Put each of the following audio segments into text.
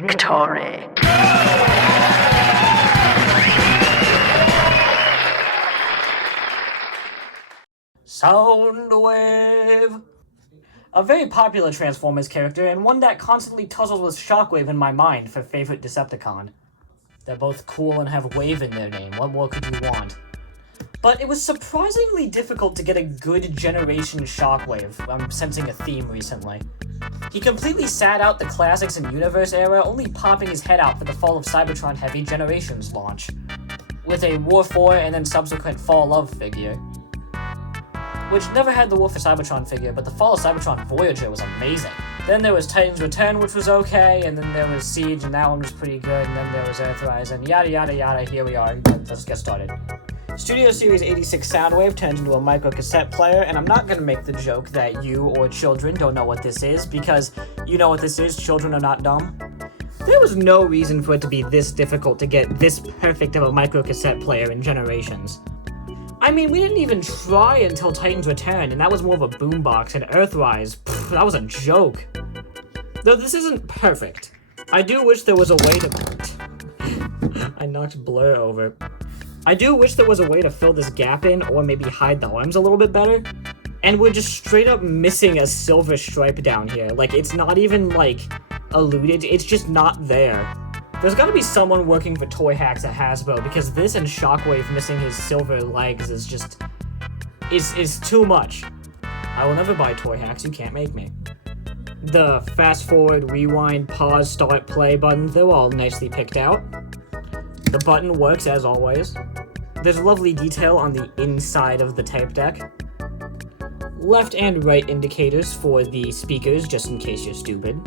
Victory. Soundwave! A very popular Transformers character, and one that constantly tussles with Shockwave in my mind for favorite Decepticon. They're both cool and have Wave in their name, what more could you want? But it was surprisingly difficult to get a good Generation Shockwave. I'm sensing a theme recently. He completely sat out the Classics and Universe era, only popping his head out for the Fall of Cybertron Heavy Generations launch, with a War 4 and then subsequent Fall of figure. Which never had the War for Cybertron figure, but the Fall of Cybertron Voyager was amazing. Then there was Titan's Return, which was okay, and then there was Siege, and that one was pretty good, and then there was Earthrise, and yada yada yada, here we are, let's get started. Studio Series 86 Soundwave turns into a micro cassette player, and I'm not gonna make the joke that you or children don't know what this is, because you know what this is, children are not dumb. There was no reason for it to be this difficult to get this perfect of a micro cassette player in Generations. I mean, we didn't even try until Titan's Return, and that was more of a boombox, and Earthrise, that was a joke. Though this isn't perfect. I do wish there was a way to... I knocked Blur over. I do wish there was a way to fill this gap in, or maybe hide the arms a little bit better. And we're just straight up missing a silver stripe down here. Like, it's not even, like, alluded, it's just not there. There's gotta be someone working for Toy Hacks at Hasbro, because this and Shockwave missing his silver legs is just... is too much. I will never buy Toy Hacks, you can't make me. The fast forward, rewind, pause, start, play buttons, they're all nicely picked out. The button works as always. There's lovely detail on the inside of the tape deck. Left and right indicators for the speakers, just in case you're stupid.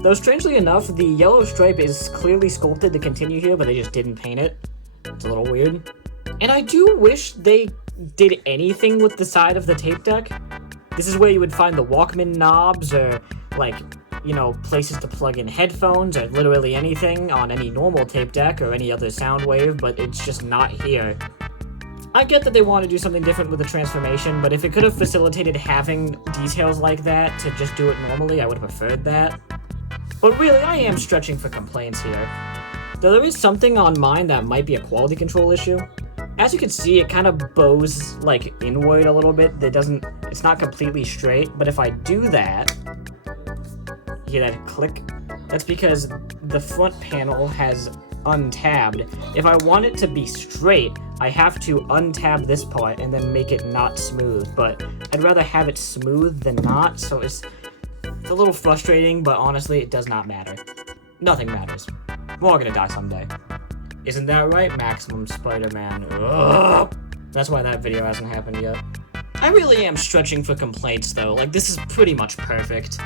Though strangely enough, the yellow stripe is clearly sculpted to continue here, but they just didn't paint it. It's a little weird. And I do wish they did anything with the side of the tape deck. This is where you would find the Walkman knobs, or, like, you know, places to plug in headphones, or literally anything on any normal tape deck or any other Soundwave, but it's just not here. I get that they want to do something different with the transformation, but if it could have facilitated having details like that to just do it normally, I would have preferred that. But really, I am stretching for complaints here. Though there is something on mine that might be a quality control issue. As you can see, it kind of bows, like, inward a little bit. It's not completely straight, but if I do that, you hear that click? That's because the front panel has untabbed. If I want it to be straight, I have to untab this part and then make it not smooth, but I'd rather have it smooth than not, so it's a little frustrating, but honestly, it does not matter. Nothing matters. We're all gonna die someday. Isn't that right, Maximum Spider-Man? Ugh. That's why that video hasn't happened yet. I really am stretching for complaints, though. Like, this is pretty much perfect.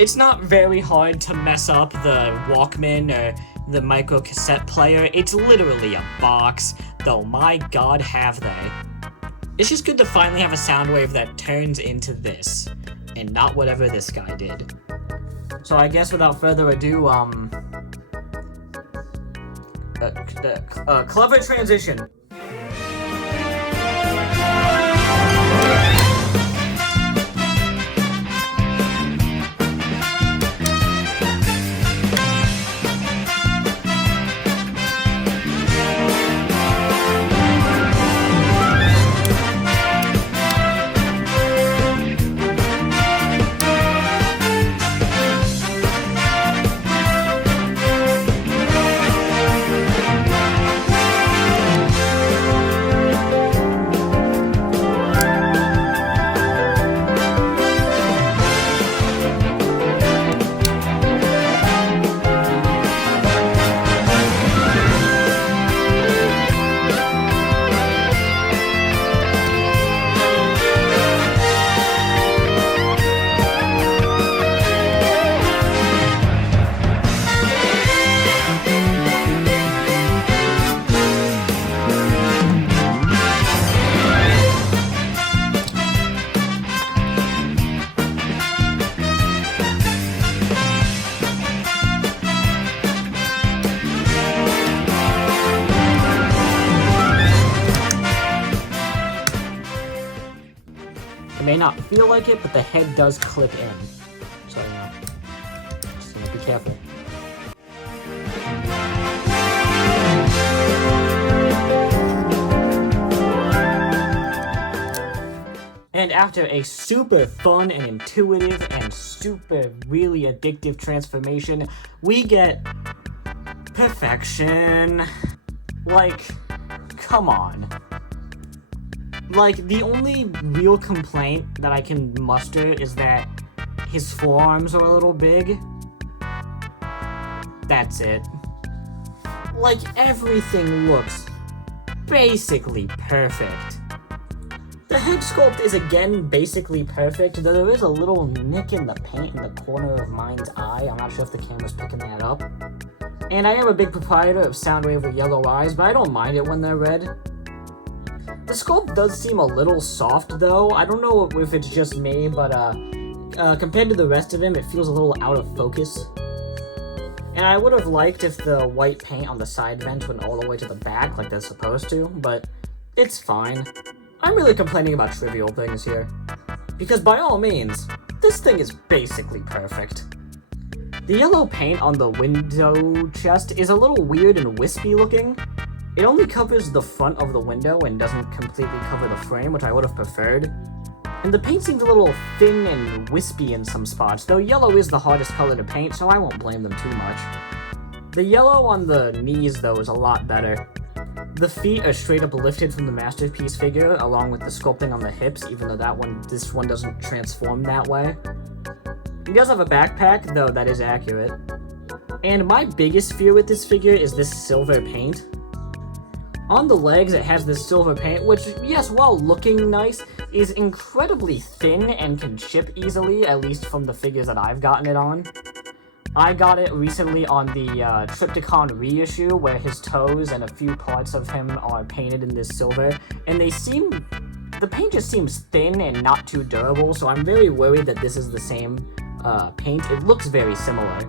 It's not very hard to mess up the Walkman or the micro cassette player. It's literally a box, though my god have they. It's just good to finally have a Soundwave that turns into this, and not whatever this guy did. So I guess without further ado, clever transition. It may not feel like it, but the head does clip in. So, you know, just be careful. And after a super fun and intuitive and super really addictive transformation, we get perfection. Like, come on. Like, the only real complaint that I can muster is that his forearms are a little big. That's it. Like, everything looks basically perfect. The head sculpt is again basically perfect, though there is a little nick in the paint in the corner of mine's eye. I'm not sure if the camera's picking that up. And I am a big proprietor of Soundwave with yellow eyes, but I don't mind it when they're red. The sculpt does seem a little soft, though. I don't know if it's just me, but compared to the rest of him, it feels a little out of focus. And I would have liked if the white paint on the side vents went all the way to the back like they're supposed to, but it's fine. I'm really complaining about trivial things here. Because by all means, this thing is basically perfect. The yellow paint on the window chest is a little weird and wispy looking. It only covers the front of the window and doesn't completely cover the frame, which I would have preferred. And the paint seems a little thin and wispy in some spots, though yellow is the hardest color to paint, so I won't blame them too much. The yellow on the knees, though, is a lot better. The feet are straight up lifted from the masterpiece figure, along with the sculpting on the hips, even though this one doesn't transform that way. He does have a backpack, though that is accurate. And my biggest fear with this figure is this silver paint. On the legs, it has this silver paint, which, yes, while looking nice, is incredibly thin and can chip easily, at least from the figures that I've gotten it on. I got it recently on the Triptychon reissue, where his toes and a few parts of him are painted in this silver, and the paint just seems thin and not too durable, so I'm very worried that this is the same paint. It looks very similar.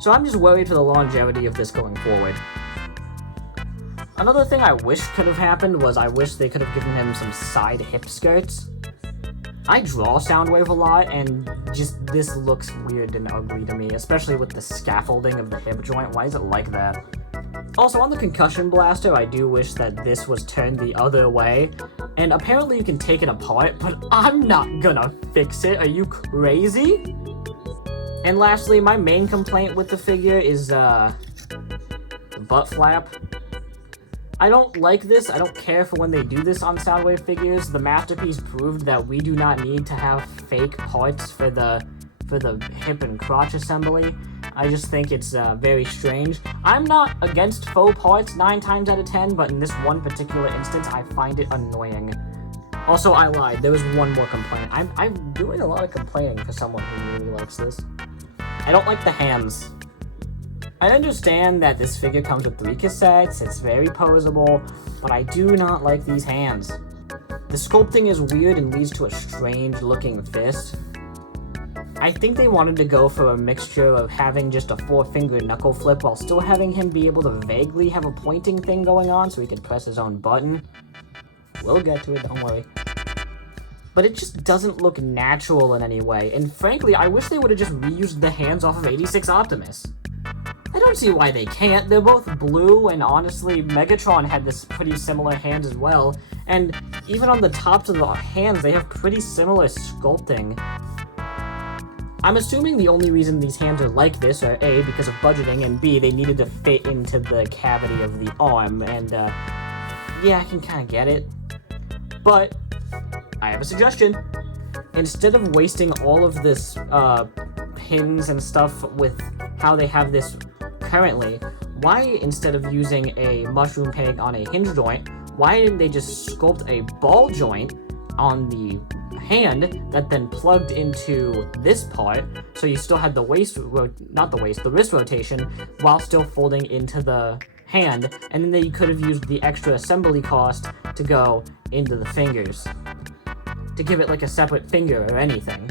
So I'm just worried for the longevity of this going forward. Another thing I wish could have happened was I wish they could have given him some side hip skirts. I draw Soundwave a lot, and just this looks weird and ugly to me, especially with the scaffolding of the hip joint. Why is it like that? Also, on the concussion blaster, I do wish that this was turned the other way, and apparently you can take it apart, but I'm not gonna fix it. Are you crazy? And lastly, my main complaint with the figure is, the butt flap. I don't like this. I don't care for when they do this on Soundwave figures. The Masterpiece proved that we do not need to have fake parts for the hip and crotch assembly. I just think it's very strange. I'm not against faux parts 9 times out of 10, but in this one particular instance, I find it annoying. Also, I lied. There was one more complaint. I'm doing a lot of complaining for someone who really likes this. I don't like the hands. I understand that this figure comes with 3 cassettes, it's very posable, but I do not like these hands. The sculpting is weird and leads to a strange looking fist. I think they wanted to go for a mixture of having just a 4-finger knuckle flip while still having him be able to vaguely have a pointing thing going on so he could press his own button. We'll get to it, don't worry. But it just doesn't look natural in any way, and frankly, I wish they would have just reused the hands off of 86 Optimus. I don't see why they can't. They're both blue, and honestly, Megatron had this pretty similar hand as well, and even on the tops of the hands, they have pretty similar sculpting. I'm assuming the only reason these hands are like this are A, because of budgeting, and B, they needed to fit into the cavity of the arm, and yeah, I can kind of get it. But I have a suggestion. Instead of wasting all of this pins and stuff with how they have this currently, why, instead of using a mushroom peg on a hinge joint, why didn't they just sculpt a ball joint on the hand that then plugged into this part, so you still had the the wrist rotation, while still folding into the hand, and then they could have used the extra assembly cost to go into the fingers, to give it like a separate finger or anything.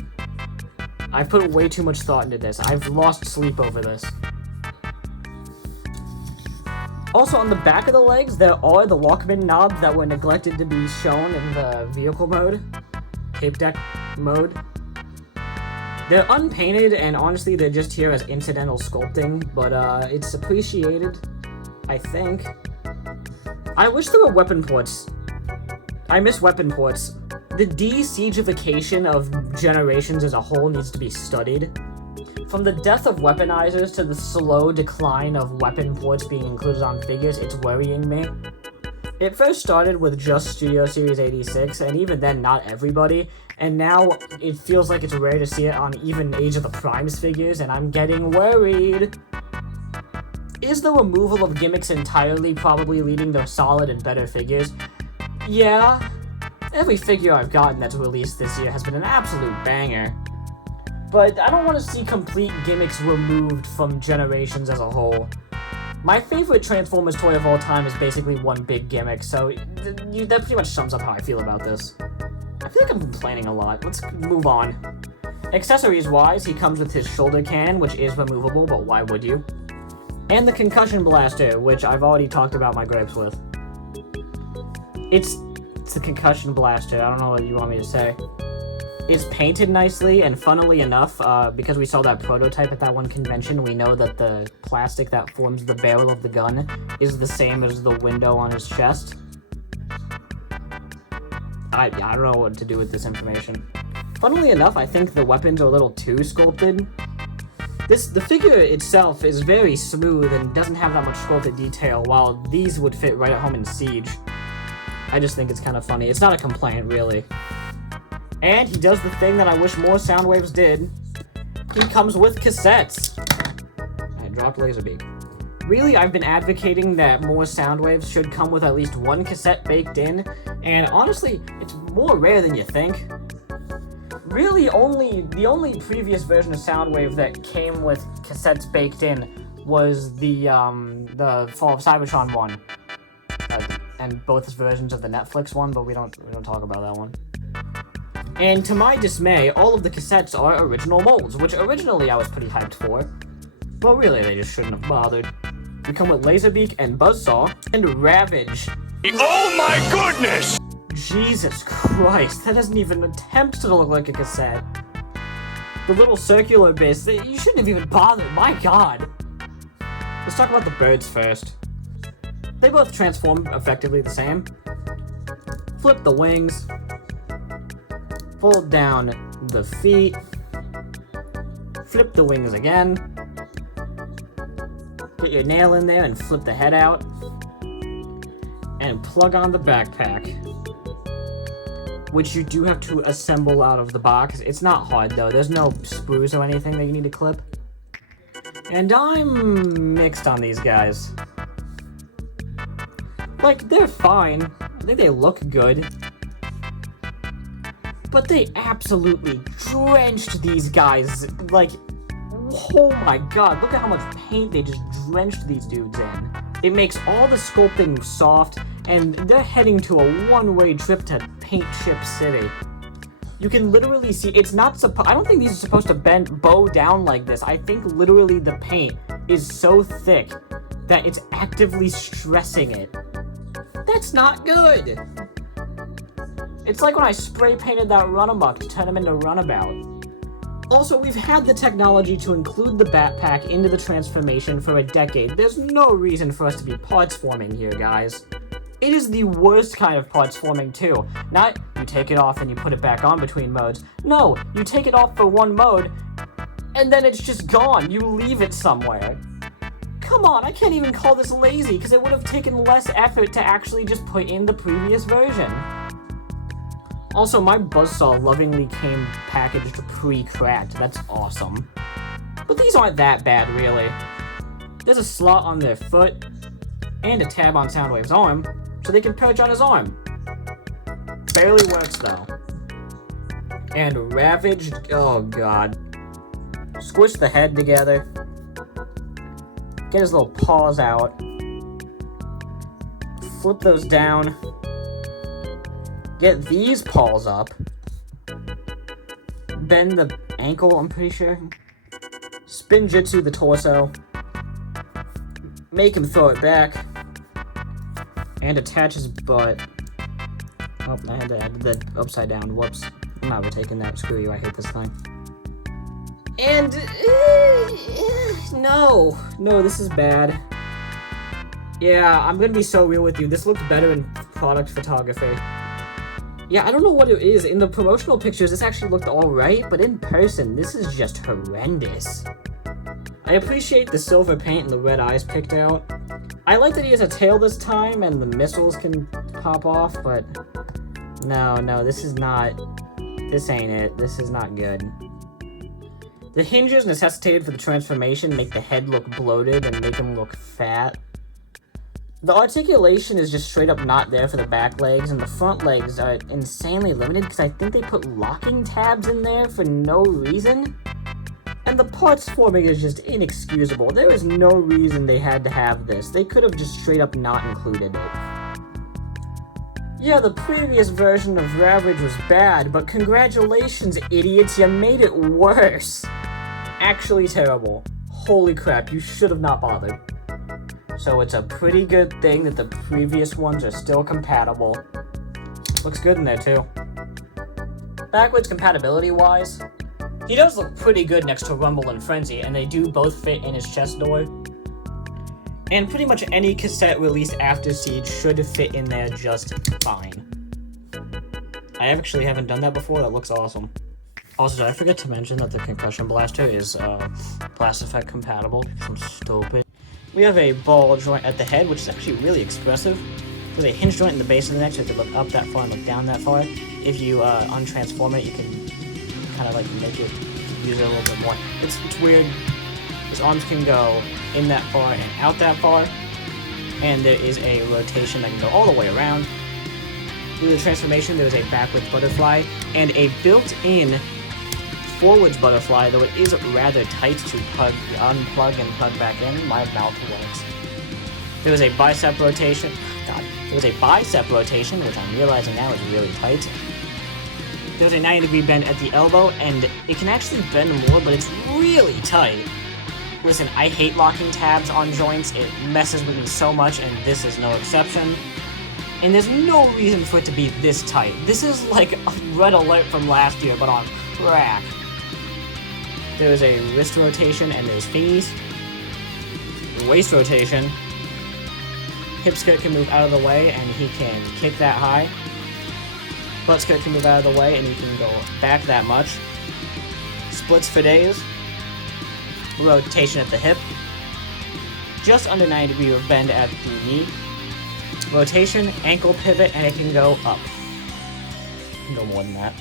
I've put way too much thought into this. I've lost sleep over this. Also, on the back of the legs, there are the Walkman knobs that were neglected to be shown in the vehicle mode, tape deck mode. They're unpainted, and honestly, they're just here as incidental sculpting, but it's appreciated, I think. I wish there were weapon ports. I miss weapon ports. The de-siegification of generations as a whole needs to be studied. From the death of weaponizers to the slow decline of weapon ports being included on figures, it's worrying me. It first started with just Studio Series 86, and even then not everybody, and now it feels like it's rare to see it on even Age of the Primes figures, and I'm getting worried. Is the removal of gimmicks entirely probably leading to solid and better figures? Yeah. Every figure I've gotten that's released this year has been an absolute banger. But I don't want to see complete gimmicks removed from generations as a whole. My favorite Transformers toy of all time is basically one big gimmick, so that pretty much sums up how I feel about this. I feel like I'm complaining a lot. Let's move on. Accessories-wise, he comes with his shoulder cannon, which is removable, but why would you? And the concussion blaster, which I've already talked about my gripes with. It's a concussion blaster, I don't know what you want me to say. It's painted nicely, and funnily enough, because we saw that prototype at that one convention, we know that the plastic that forms the barrel of the gun is the same as the window on his chest. I don't know what to do with this information. Funnily enough, I think the weapons are a little too sculpted. The figure itself is very smooth and doesn't have that much sculpted detail, while these would fit right at home in Siege. I just think it's kind of funny. It's not a complaint, really. And he does the thing that I wish more Soundwaves did. He comes with cassettes. I dropped Laserbeak. Really, I've been advocating that more Soundwaves should come with at least one cassette baked in, and honestly, it's more rare than you think. Really, the only previous version of Soundwave that came with cassettes baked in was the Fall of Cybertron one. And both versions of the Netflix one, but we don't talk about that one. And to my dismay, all of the cassettes are original molds, which originally I was pretty hyped for. But really, they just shouldn't have bothered. We come with Laserbeak and Buzzsaw and Ravage. Oh my goodness! Jesus Christ, that doesn't even attempt to look like a cassette. The little circular bits, you shouldn't have even bothered, my god. Let's talk about the birds first. They both transform effectively the same. Flip the wings. Fold down the feet. Flip the wings again. Get your nail in there and flip the head out. And plug on the backpack, which you do have to assemble out of the box. It's not hard though. There's no sprues or anything that you need to clip. And I'm mixed on these guys. Like, they're fine. I think they look good. But they absolutely drenched these guys. Like, oh my god, look at how much paint they just drenched these dudes in. It makes all the sculpting soft, and they're heading to a one-way trip to Paint Chip City. You can literally see, it's not I don't think these are supposed to bow down like this. I think literally the paint is so thick that it's actively stressing it. That's not good! It's like when I spray painted that Runamuck to turn him into Runabout. Also, we've had the technology to include the backpack into the transformation for a decade. There's no reason for us to be parts forming here, guys. It is the worst kind of parts forming too. Not you take it off and you put it back on between modes. No, you take it off for one mode, and then it's just gone. You leave it somewhere. Come on, I can't even call this lazy, because it would have taken less effort to actually just put in the previous version. Also, my Buzzsaw lovingly came packaged pre-cracked. That's awesome. But these aren't that bad, really. There's a slot on their foot, and a tab on Soundwave's arm, so they can perch on his arm. Barely works, though. And Ravage, oh god. Squish the head together. Get his little paws out. Flip those down. Get these paws up. Bend the ankle, I'm pretty sure. Spin Jitsu the torso. Make him throw it back. And attach his butt. Oh, I had to add the upside down. Whoops. I'm not retaking that. Screw you, I hate this thing. And... no, this is bad. Yeah, I'm gonna be so real with you. This looks better in product photography. Yeah, I don't know what it is. In the promotional pictures, this actually looked alright, but in person, this is just horrendous. I appreciate the silver paint and the red eyes picked out. I like that he has a tail this time and the missiles can pop off, but no, this ain't it. This is not good. The hinges necessitated for the transformation make the head look bloated and make him look fat. The articulation is just straight up not there for the back legs, and the front legs are insanely limited because I think they put locking tabs in there for no reason. And the parts forming is just inexcusable. There is no reason they had to have this. They could have just straight up not included it. Yeah, the previous version of Ravage was bad, but congratulations, idiots, you made it worse. Actually terrible. Holy crap, you should have not bothered. So it's a pretty good thing that the previous ones are still compatible. Looks good in there too. Backwards compatibility-wise, he does look pretty good next to Rumble and Frenzy, and they do both fit in his chest door. And pretty much any cassette released after Siege should fit in there just fine. I actually haven't done that before, that looks awesome. Also, did I forget to mention that the Concussion Blaster is Blast Effect compatible because I'm stupid? We have a ball joint at the head, which is actually really expressive. There's a hinge joint in the base of the neck, so you have to look up that far and look down that far. If you untransform it, you can kind of like make it, use it a little bit more. It's weird. His arms can go in that far and out that far, and there is a rotation that can go all the way around. Through the transformation, there is a backwards butterfly and a built-in forwards butterfly, though it is rather tight to unplug and plug back in. My mouth works. There was a bicep rotation. There was a bicep rotation, which I'm realizing now is really tight. There's a 90-degree bend at the elbow, and it can actually bend more, but it's really tight. Listen, I hate locking tabs on joints. It messes with me so much, and this is no exception. And there's no reason for it to be this tight. This is like a Red Alert from last year, but on crack. There's a wrist rotation, and there's thingies. Waist rotation. Hip skirt can move out of the way, and he can kick that high. Butt skirt can move out of the way, and he can go back that much. Splits for days. Rotation at the hip. Just under 90 degree bend at the knee. Rotation, ankle pivot, and it can go up. It can go more than that.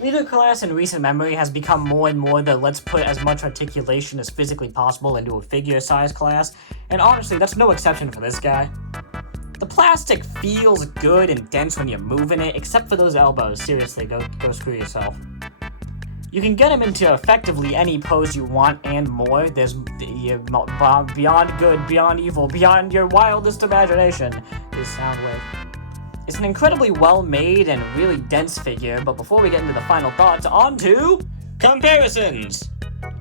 Leader class in recent memory has become more and more the let's put as much articulation as physically possible into a figure size class, and honestly, that's no exception for this guy. The plastic feels good and dense when you're moving it, except for those elbows. Seriously, go screw yourself. You can get him into effectively any pose you want and more. There's beyond good, beyond evil, beyond your wildest imagination is Soundwave. It's an incredibly well-made and really dense figure, but before we get into the final thoughts, on to comparisons!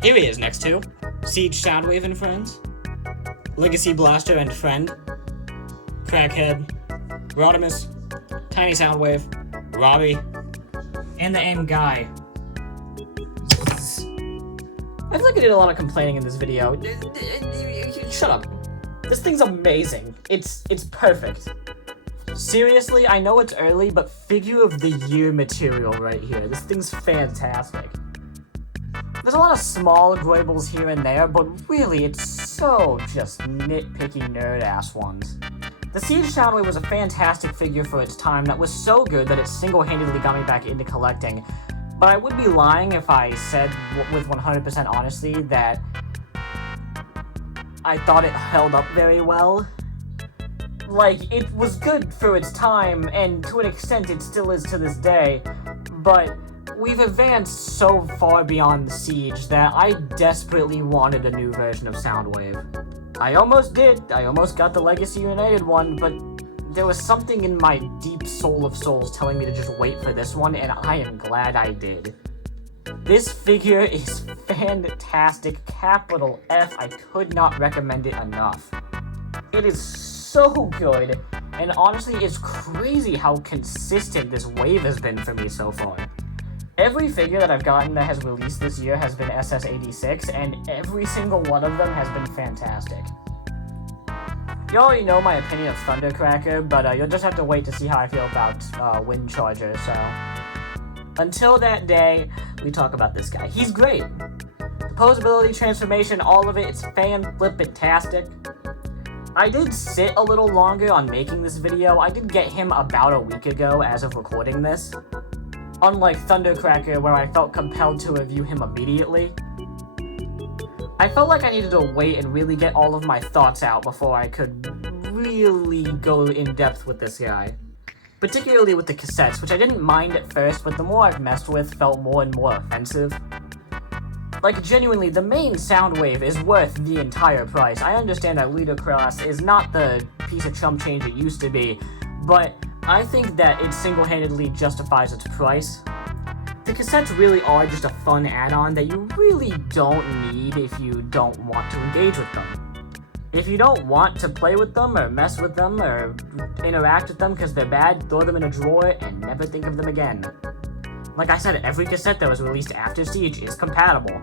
Here he is next to Siege Soundwave and Friends, Legacy Blaster and Friend, Crackhead, Rodimus, Tiny Soundwave, Robbie, and the AIM guy. I feel like I did a lot of complaining in this video. Shut up. This thing's amazing. It's perfect. Seriously, I know it's early, but figure of the year material right here. This thing's fantastic. There's a lot of small Groibles here and there, but really, it's so just nitpicky nerd-ass ones. The Siege Soundwave was a fantastic figure for its time that was so good that it single-handedly got me back into collecting. But I would be lying if I said with 100% honesty that I thought it held up very well. Like, it was good for its time, and to an extent it still is to this day, but we've advanced so far beyond the Siege that I desperately wanted a new version of Soundwave. I almost did. I almost got the Legacy United one, but there was something in my deep soul of souls telling me to just wait for this one, and I am glad I did. This figure is fantastic, capital F. I could not recommend it enough. It is so good, and honestly, it's crazy how consistent this wave has been for me so far. Every figure that I've gotten that has released this year has been SS86, and every single one of them has been fantastic. You already know my opinion of Thundercracker, but you'll just have to wait to see how I feel about Wind Charger, so... Until that day, we talk about this guy. He's great! The posability, transformation, all of it, it's fan-flippin-tastic. I did sit a little longer on making this video. I did get him about a week ago as of recording this. Unlike Thundercracker, where I felt compelled to review him immediately. I felt like I needed to wait and really get all of my thoughts out before I could really go in depth with this guy. Particularly with the cassettes, which I didn't mind at first, but the more I've messed with, felt more and more offensive. Like, genuinely, the main Soundwave is worth the entire price. I understand that Ludicrous is not the piece of chump change it used to be, but I think that it single-handedly justifies its price. The cassettes really are just a fun add-on that you really don't need if you don't want to engage with them. If you don't want to play with them, or mess with them, or interact with them because they're bad, throw them in a drawer and never think of them again. Like I said, every cassette that was released after Siege is compatible.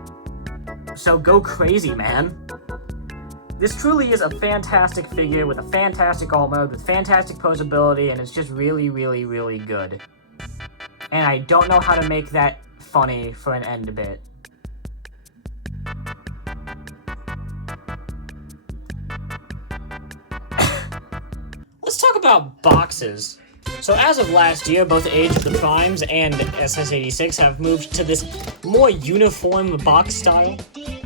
So go crazy, man. This truly is a fantastic figure with a fantastic alt mode, with fantastic posability, and it's just really, really, really good. And I don't know how to make that funny for an end bit. Let's talk about boxes. So as of last year, both Age of the Primes and SS86 have moved to this more uniform box style.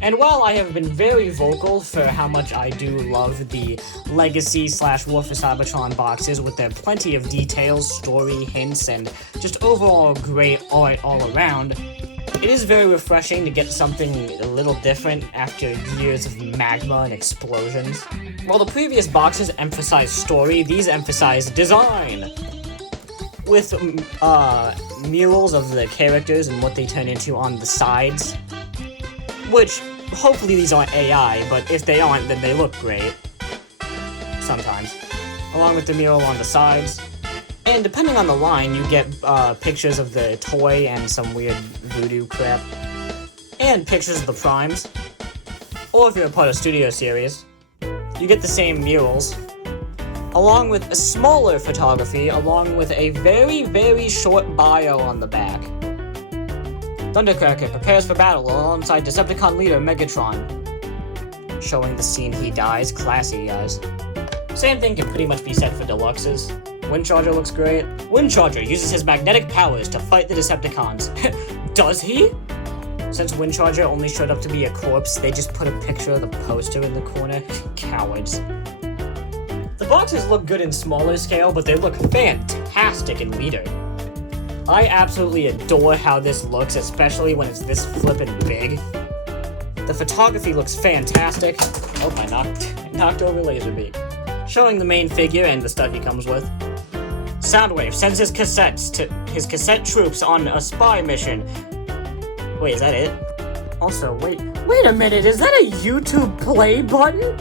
And while I have been very vocal for how much I do love the Legacy / War for Cybertron boxes with their plenty of details, story, hints, and just overall great art all around, it is very refreshing to get something a little different after years of magma and explosions. While the previous boxes emphasized story, these emphasize design! With murals of the characters and what they turn into on the sides. Which, hopefully these aren't AI, but if they aren't, then they look great. Sometimes. Along with the mural on the sides. And depending on the line, you get pictures of the toy and some weird voodoo crap. And pictures of the primes. Or if you're a part of Studio Series, you get the same murals. Along with a smaller photography, along with a very, very short bio on the back. Thundercracker prepares for battle alongside Decepticon leader Megatron. Showing the scene he dies. Classy, guys. Same thing can pretty much be said for Deluxes. Windcharger looks great. Windcharger uses his magnetic powers to fight the Decepticons. Does he? Since Windcharger only showed up to be a corpse, they just put a picture of the poster in the corner. Cowards. The boxes look good in smaller scale, but they look fantastic in Leader. I absolutely adore how this looks, especially when it's this flippin' big. The photography looks fantastic. Oh, I knocked over Laserbeak. Showing the main figure and the stuff he comes with. Soundwave sends his cassette troops on a spy mission. Wait, is that it? Also, wait a minute, is that a YouTube play button?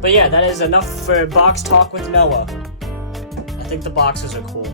But yeah, that is enough for box talk with Noah. I think the boxes are cool.